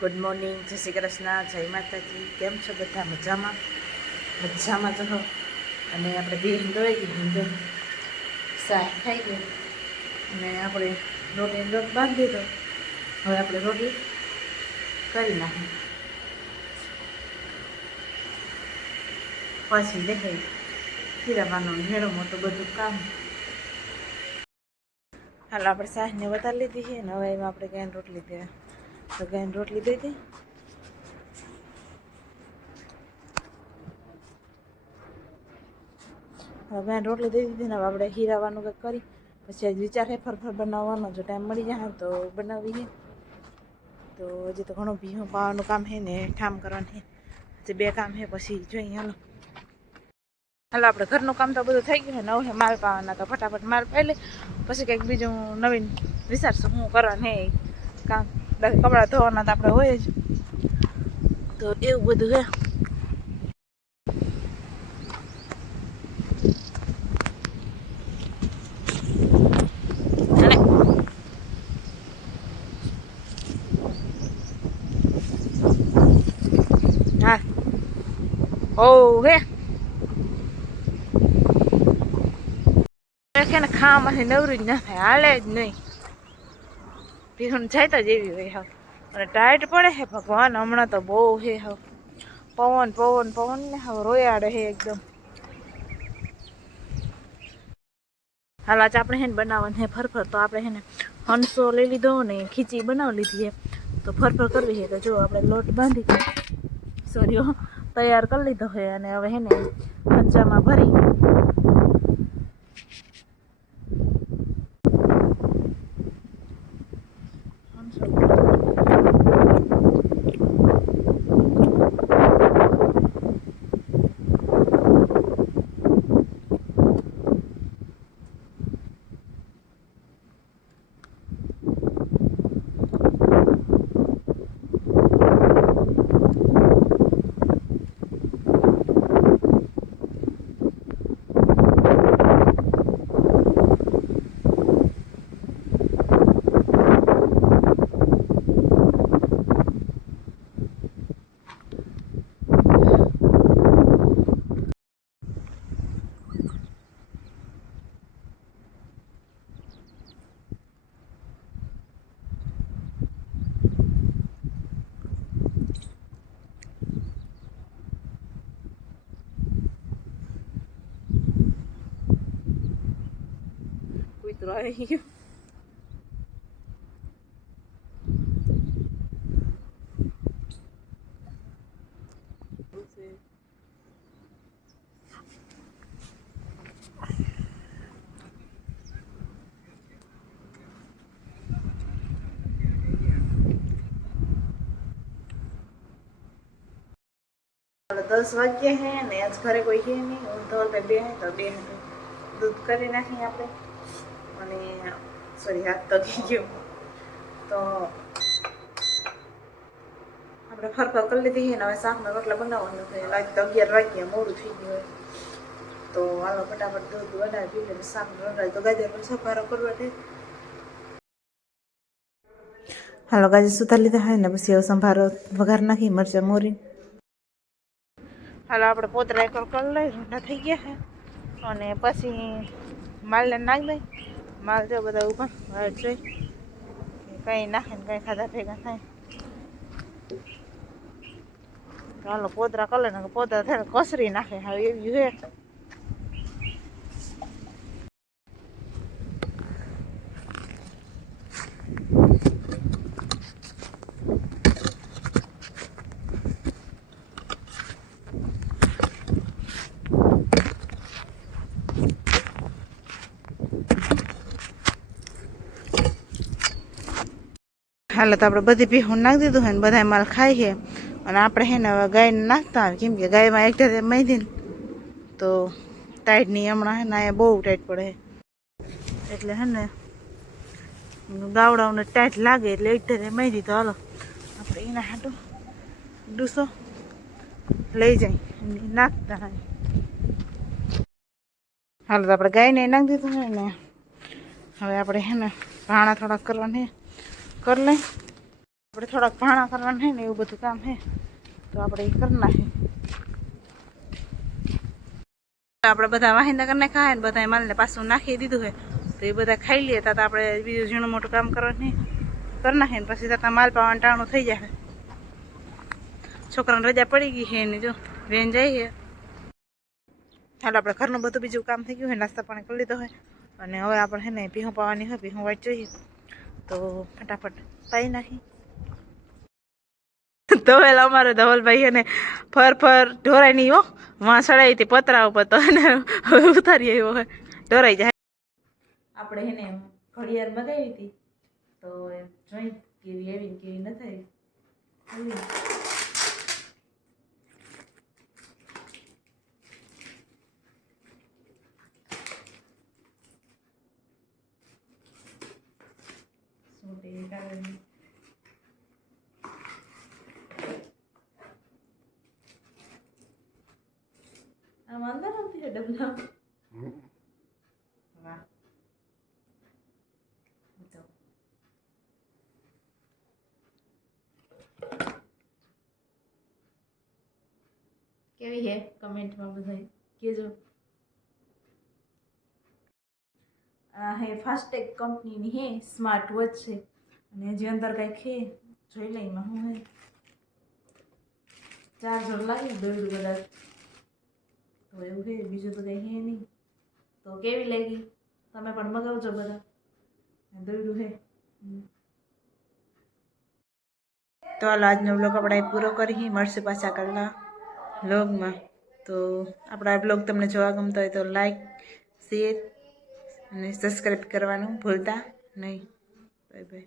Good morning, જય શ્રી કૃષ્ણ, જય માતાજી. કેમ છો બધા? મજામાં મજામાં તો હો. અને આપણે બેન દોઈ દીધી, શાક ખાઈ ગઈ અને આપણે રોટલી લોટ બાંધી દીધો. હવે આપણે રોટલી કરી નાખી, પછી દેખાય ખીરાવાનો મેળો મોટું બધું કામ. હાલ આપણે શાકને વધારી લીધી છે ને હવે એમાં આપણે ગાયને રોટલી દેવા. તો ગાયને રોટલી દઈ દઈ. હવે ગાયને રોટલી દઈ દીધી ને હવે આપણે હીરાવાનું કંઈક કરી પછી હજી વિચાર હે ફરફર બનાવવાનો. જો ટાઈમ મળી જાય તો બનાવીએ. તો હજી તો ઘણું ભીહું પાવાનું કામ છે ને ઠામ કરવાનું છે. હજી 2 કામ છે, પછી જોઈએ. હાલો આપણે ઘરનું કામ તો બધું થઈ ગયું છે. નવ માલ પાવાના તો ફટાફટ માલ પાઈ લે, પછી કંઈક બીજું નવીન વિચારશું શું કરવાનું હે કામ. કપડાં ધોવાના તો આપણે હોય જ, તો એવું બધું હે. હા ઓ હે ને ખાવામાંથી નવરું જ ના થાય, હાલે જ નહીં. ભીહું જાય તો જેવી હોય હવે. અને ટાઈટ પડે હે ભગવાન, હમણાં તો બહુ હે હવે. પવન પવન પવન ને હવે રોયાડે હે એકદમ. હાલ આજ આપણે હે ને બનાવવાનું હે ફરફર. તો આપણે હે ને હંસો લઈ લીધો ને ખીચી બનાવી લીધી હે. તો ફરફર કરવી છે તો જો આપણે લોટ બાંધી તૈયાર કરી લીધો હોય અને હવે હે ને હંચામાં ભરી કૂતરો આવી ગયો. આપણે 10 વાગ્યા હે ને આજ ઘરે કોઈ છે નહીં. હું ધોલ બે હે તો બે દૂધ કરી નાખીએ આપણે. અને સોરી, હાથ તો થઈ ગયો. તો આપણે ફરફર કરી લીધી છે ને હવે શાકના રોટલા બનાવવાનું છે. આજ તો 11 વાગ્યા, મોડું થઈ ગયું હોય. તો હાલો ફટાફટ દૂધ બનાવી પી લે. શાકના રોટલા તો ગાજર પણ સફારો કરવા દે. હાલો ગાજર સુધારી લીધા હોય ને પછી હવે સંભારો વઘાર નાખી મરચાં મોરી. હાલો આપણે પોતરા એક કરી લઈ, રોટલા થઈ ગયા છે. અને પછી માલને નાખી દઈ. માલ જો બધા ઉપર વાટ જોઈ કંઈ નાખે ને કંઈ ખાધા ભેગા થાય. હાલો પોતરા કરી લે, પોતરા થાય કસરી નાખે. હવે એવી હે. હાલો તો આપણે બધી ભીહું નાખી દીધું હોય ને બધા માલ ખાઈ છે. અને આપણે હે ને હવે ગાયને નાખતા આવે, કેમ કે ગાયમાં એક ઢેર બાંધીને તો ટાઈટ નહીં. હમણાં હે ને અહીંયા બહુ ટાઈટ પડે એટલે હે ને ગાવડાઓને ટાઈટ લાગે એટલે એક ઢેર બાંધી. તો હાલો આપણે એના હાટું ડૂસો લઈ જાય નાખતા હોય. હાલો તો આપણે ગાયને નાખી દીધું હોય ને હવે આપણે હે ને ભાણા થોડાક કરવાના કરી લઈ. આપણે થોડાક ભાણા કરવાના છે ને એવું બધું કામ છે તો આપણે એ કરી નાખીએ. આપણે બધા વાહિંદા કરી નાખ્યા ને બધા માલને પાછું નાખી દીધું છે તો એ બધા ખાઈ લઈએ તો આપણે બીજું ઝીણું મોટું કામ કરવાનું નહીં કરી નાખીએ ને પછી ત્યાં માલ પાવાનું ટાણું થઈ જાય. છોકરાને રજા પડી ગઈ છે એની જો વેન જાય છે. હાલો આપણે ઘરનું બધું બીજું કામ થઈ ગયું હોય, નાસ્તા પાણી કરી લીધો હોય અને હવે આપણે છે ને ભીહું પાવાની હોય, ભીહું વાટ જોઈએ તો ફટાફટ પાઈ નાખી. ધોવેલા અમારે ધવલભાઈ એને ફર ઢોરાઈ નહીં હો, વાં ચડાવી હતી પતરા ઉપર તો એને ઉતારી આવ્યો હોય ઢોરાઈ જાય. આપણે એને ઘડિયાળ મગાવી હતી તો જોઈ કેવી એવી કેવી નથી આવી. આમ અંદર આવતી છે ડબલા. વાહ કેવી હે કમેન્ટમાં બધા કહેજો. આ હે ફાસ્ટેગ કંપનીની હે સ્માર્ટ વોચ છે અને જે અંદર કંઈક હે જોઈ લઈમાં હું હે ચાર્જર લાગી દોડ્યું કદાચ તો એવું હે, બીજું તો કંઈ હે નહીં. તો કેવી લાગી તમે પણ મગાવજો બધા, દોડ્યું હે. તો હાલો આજનો બ્લોગ આપણે પૂરો કરી, મળશે પાછા કાલના બ્લોગમાં. તો આપણા બ્લોગ તમને જોવા ગમતો હોય તો લાઈક શેર અને સબસ્ક્રાઈબ કરવાનું ભૂલતા નહીં. Bye bye.